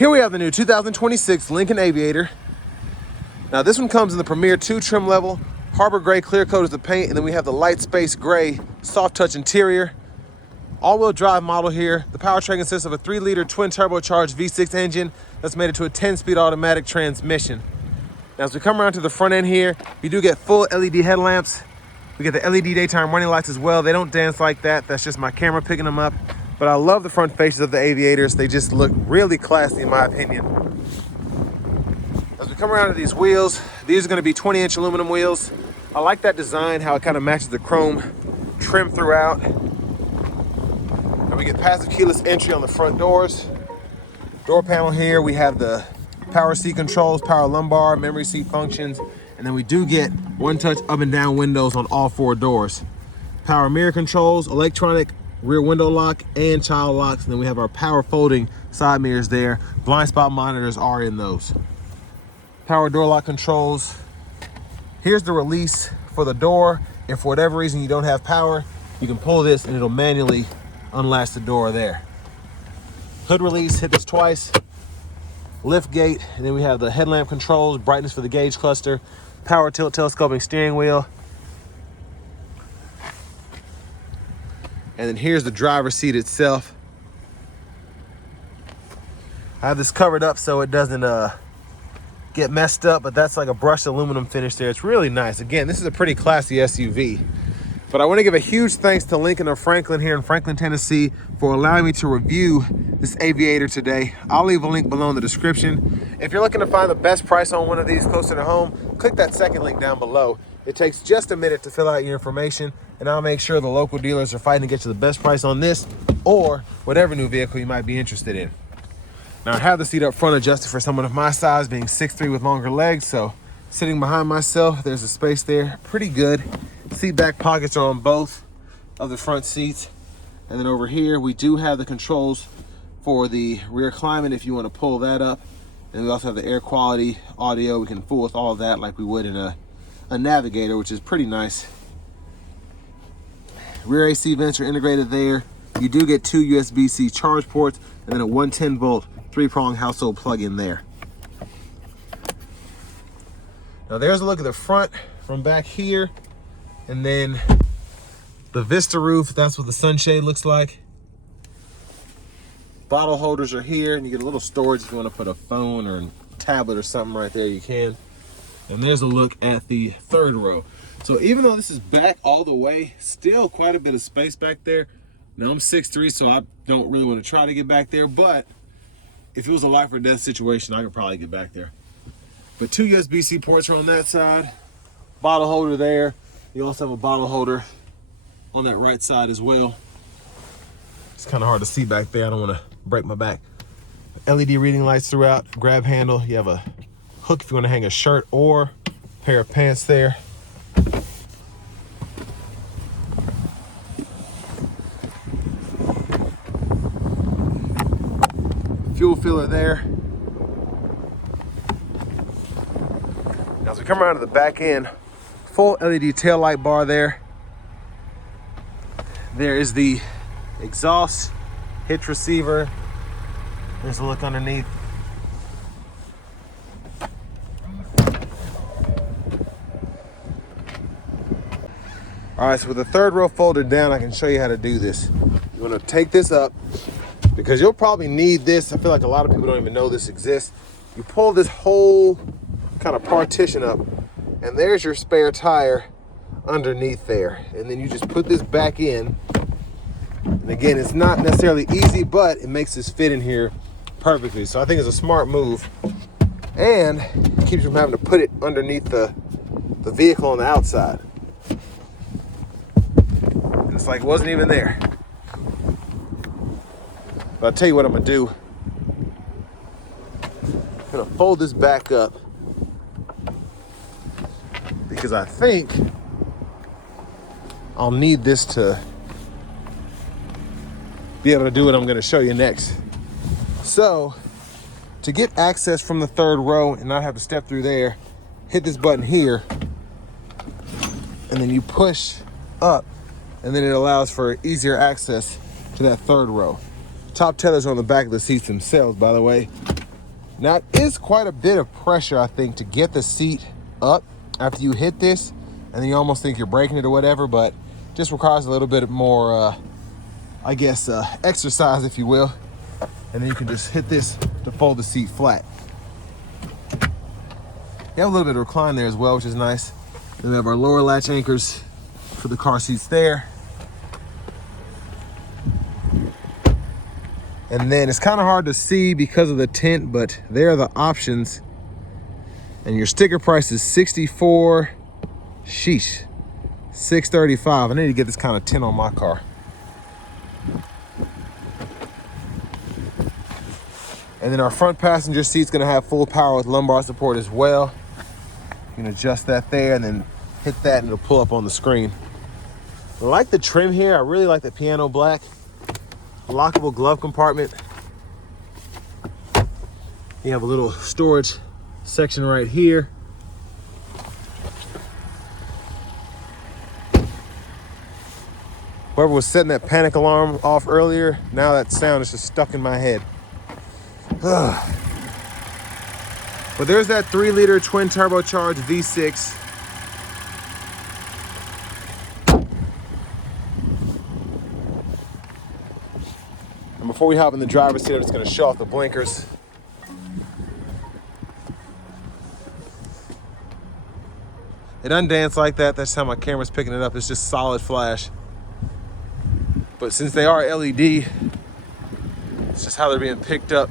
Here we have the new 2026 Lincoln Aviator. Now this one comes in the Premier 2 trim level, Harbor Gray clear coat is the paint, and then we have the Light Space Gray soft touch interior. All-wheel drive model here. The powertrain consists of a 3-liter twin turbocharged V6 engine that's made into a 10-speed automatic transmission. Now as we come around to the front end here, we do get full LED headlamps. We get the LED daytime running lights as well. They don't dance like that. That's just my camera picking them up. But I love the front faces of the Aviators. They just look really classy in my opinion. As we come around to these wheels, these are gonna be 20-inch aluminum wheels. I like that design, how it kind of matches the chrome trim throughout. And we get passive keyless entry on the front doors. Door panel here, we have the power seat controls, power lumbar, memory seat functions, and then we do get one-touch up and down windows on all 4 doors. Power mirror controls, electronic rear window lock, and child locks. And then we have our power folding side mirrors there. Blind spot monitors are in those. Power door lock controls. Here's the release for the door. If for whatever reason you don't have power, you can pull this and it'll manually unlatch the door there. Hood release, hit this twice. Lift gate, and then we have the headlamp controls, brightness for the gauge cluster, power tilt telescoping steering wheel. And then here's the driver's seat itself. I have this covered up so it doesn't get messed up, but that's like a brushed aluminum finish there. It's really nice. Again, this is a pretty classy SUV. But I want to give a huge thanks to Lincoln of Franklin here in Franklin, Tennessee for allowing me to review this Aviator today. I'll leave a link below in the description. If you're looking to find the best price on one of these closer to home, click that second link down below. It takes just a minute to fill out your information, and I'll make sure the local dealers are fighting to get you the best price on this or whatever new vehicle you might be interested in. Now I have the seat up front adjusted for someone of my size, being 6'3" with longer legs, so sitting behind myself, there's a space there, pretty good. Seat back pockets are on both of the front seats. And then over here, we do have the controls for the rear climate if you want to pull that up. And we also have the air quality audio. We can fool with all of that like we would in a Navigator, which is pretty nice. Rear AC vents are integrated there. You do get 2 USB-C charge ports and then a 110-volt 3-prong household plug-in there. Now there's a look at the front from back here. And then the Vista roof, that's what the sunshade looks like. Bottle holders are here, and you get a little storage if you want to put a phone or a tablet or something right there, you can. And there's a look at the third row. So even though this is back all the way, still quite a bit of space back there. Now I'm 6'3", so I don't really want to try to get back there, but if it was a life or death situation, I could probably get back there. But 2 USB-C ports are on that side, bottle holder there. You also have a bottle holder on that right side as well. It's kind of hard to see back there. I don't want to break my back. LED reading lights throughout, grab handle. You have a hook if you want to hang a shirt or a pair of pants there. Fuel filler there. Now as we come around to the back end, full LED tail light bar there. There is the exhaust, hitch receiver. There's a look underneath. All right, so with the third row folded down, I can show you how to do this. You want to take this up because you'll probably need this. I feel like a lot of people don't even know this exists. You pull this whole kind of partition up, and there's your spare tire underneath there. And then you just put this back in. And again, it's not necessarily easy, but it makes this fit in here perfectly. So I think it's a smart move. And it keeps you from having to put it underneath the vehicle on the outside. And it's like it wasn't even there. But I'll tell you what I'm gonna do. I'm gonna fold this back up, because I think I'll need this to be able to do what I'm gonna show you next. So to get access from the third row and not have to step through there, hit this button here, and then you push up, and then it allows for easier access to that third row. Top tethers are on the back of the seats themselves, by the way. Now, it is quite a bit of pressure, I think, to get the seat up after you hit this, and then you almost think you're breaking it or whatever, but just requires a little bit more, I guess, exercise, if you will. And then you can just hit this to fold the seat flat. You have a little bit of recline there as well, which is nice. Then we have our lower latch anchors for the car seats there. And then it's kind of hard to see because of the tint, but there are the options. And your sticker price is $64, sheesh, $635. I need to get this kind of tint on my car. And then our front passenger seat's gonna have full power with lumbar support as well. You can adjust that there and then hit that and it'll pull up on the screen. I like the trim here. I really like the piano black. Lockable glove compartment. You have a little storage section right here. Whoever was setting that panic alarm off earlier, now that sound is just stuck in my head. Ugh. But there's that 3-liter twin turbocharged V6. And before we hop in the driver's seat, I'm just gonna show off the blinkers. It doesn't dance like that. That's how my camera's picking it up. It's just solid flash. But since they are LED, it's just how they're being picked up.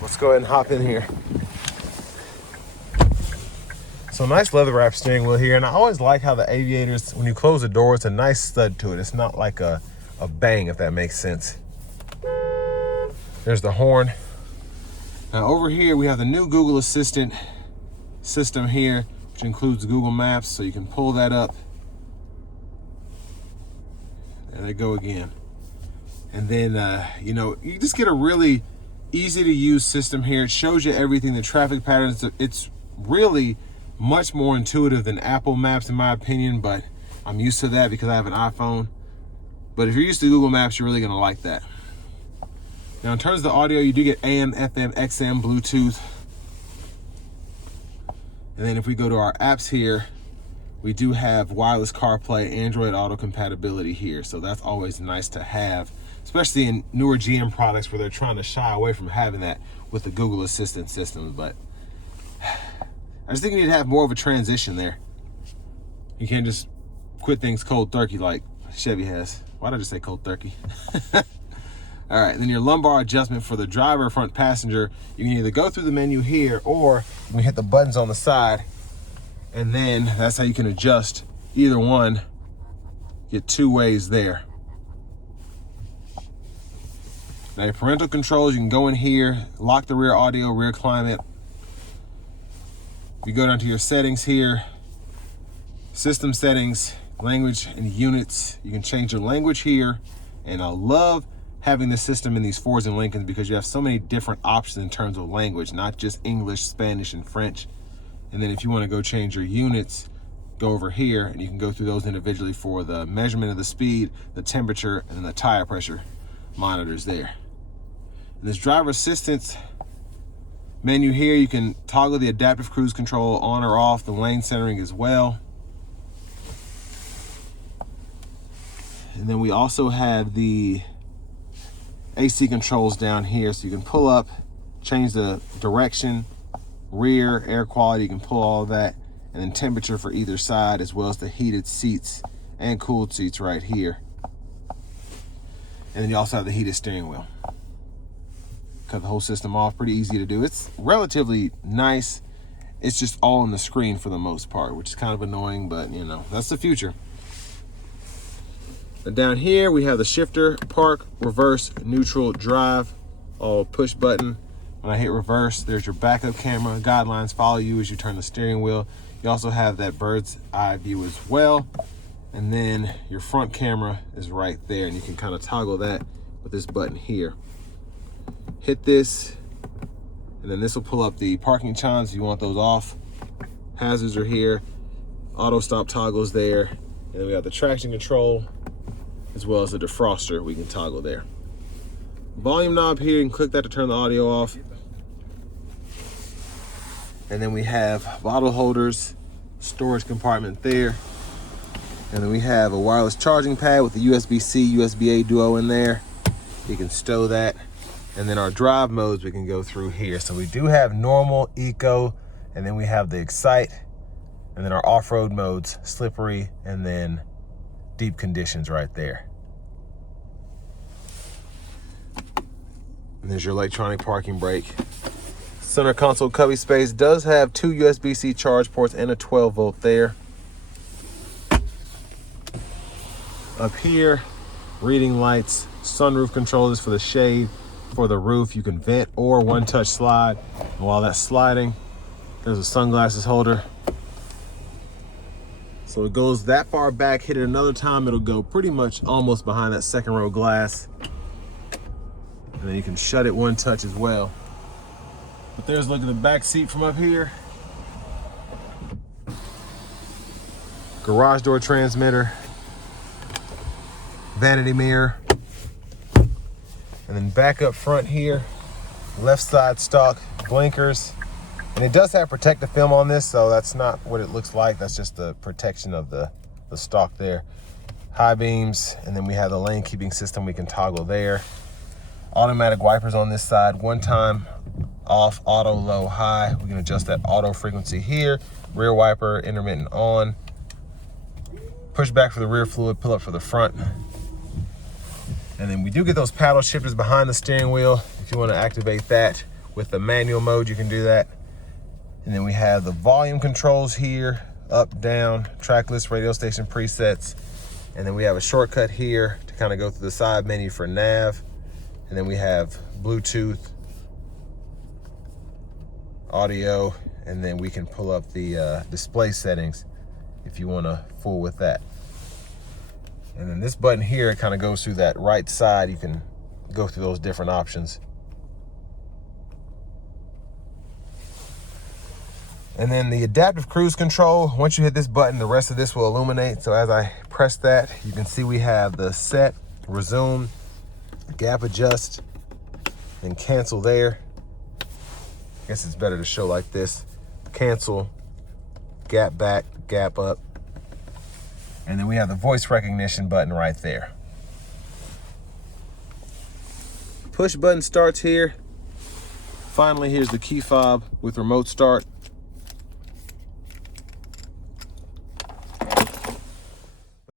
Let's go ahead and hop in here. So nice leather wrap steering wheel here. And I always like how the Aviators, when you close the door, it's a nice stud to it. It's not like a bang, if that makes sense. There's the horn. Now over here, we have the new Google Assistant system here, which includes Google Maps. So you can pull that up. There they go again. And then, you know, you just get a really easy to use system here. It shows you everything, the traffic patterns. It's really much more intuitive than Apple Maps in my opinion, but I'm used to that because I have an iPhone. But if you're used to Google Maps, you're really gonna like that. Now in terms of the audio, you do get AM, FM, XM, Bluetooth. And then if we go to our apps here, we do have wireless CarPlay, Android Auto compatibility here. So that's always nice to have, especially in newer GM products where they're trying to shy away from having that with the Google Assistant systems. But I just think you need to have more of a transition there. You can't just quit things cold turkey like Chevy has. Why did I just say cold turkey? All right, then your lumbar adjustment for the driver or front passenger, you can either go through the menu here or you can hit the buttons on the side, and then that's how you can adjust either one. Get 2 ways there. Now your parental controls, you can go in here, lock the rear audio, rear climate. If you go down to your settings here, system settings, language and units, you can change your language here. And I love having the system in these Fords and Lincolns because you have so many different options in terms of language, not just English, Spanish, and French. And then if you want to go change your units, go over here and you can go through those individually for the measurement of the speed, the temperature, and then the tire pressure monitors there. And this driver assistance menu here, you can toggle the adaptive cruise control on or off, the lane centering as well. And then we also have the AC controls down here, so you can pull up, change the direction, rear, air quality, you can pull all of that, and then temperature for either side, as well as the heated seats and cooled seats right here. And then you also have the heated steering wheel. Cut the whole system off, pretty easy to do. It's relatively nice. It's just all on the screen for the most part, which is kind of annoying, but you know, that's the future. And down here we have the shifter, park, reverse, neutral, drive, all push button. When I hit reverse, there's your backup camera. Guidelines follow you as you turn the steering wheel. You also have that bird's eye view as well. And then your front camera is right there, and you can kind of toggle that with this button here. Hit this, and then this will pull up the parking chimes if you want those off. Hazards are here. Auto stop toggles there. And then we got the traction control. as well as a defroster we can toggle there. Volume knob here, you can click that to turn the audio off. And then we have bottle holders, storage compartment there. And then we have a wireless charging pad with the USB-C, USB-A duo in there. You can stow that. And then our drive modes we can go through here. So we do have normal, eco, and then we have the excite, and then our off-road modes, slippery, and then deep conditions right there. And there's your electronic parking brake. Center console cubby space does have 2 USB-C charge ports and a 12-volt there. Up here, reading lights, sunroof controllers for the shade. For the roof, you can vent or one-touch slide. And while that's sliding, there's a sunglasses holder. So it goes that far back, hit it another time, it'll go pretty much almost behind that second row glass. And then you can shut it one touch as well. But there's a look at the back seat from up here. Garage door transmitter. Vanity mirror. And then back up front here, left side stock, blinkers. And it does have protective film on this, so that's not what it looks like. That's just the protection of the stock there. High beams, and then we have the lane keeping system we can toggle there. Automatic wipers on this side, one time off, auto, low, high. We can adjust that auto frequency here. Rear wiper, intermittent on. Push back for the rear fluid, pull up for the front. And then we do get those paddle shifters behind the steering wheel. If you want to activate that with the manual mode, you can do that. And then we have the volume controls here, up, down, track list, radio station presets. And then we have a shortcut here to kind of go through the side menu for nav. And then we have Bluetooth, audio, and then we can pull up the display settings if you want to fool with that. And then this button here, it kind of goes through that right side. You can go through those different options. And then the adaptive cruise control, once you hit this button, the rest of this will illuminate. So as I press that, you can see we have the set, resume, gap adjust, and cancel there. I guess it's better to show like this. Cancel, gap back, gap up. And then we have the voice recognition button right there. Push button starts here. Finally, here's the key fob with remote start.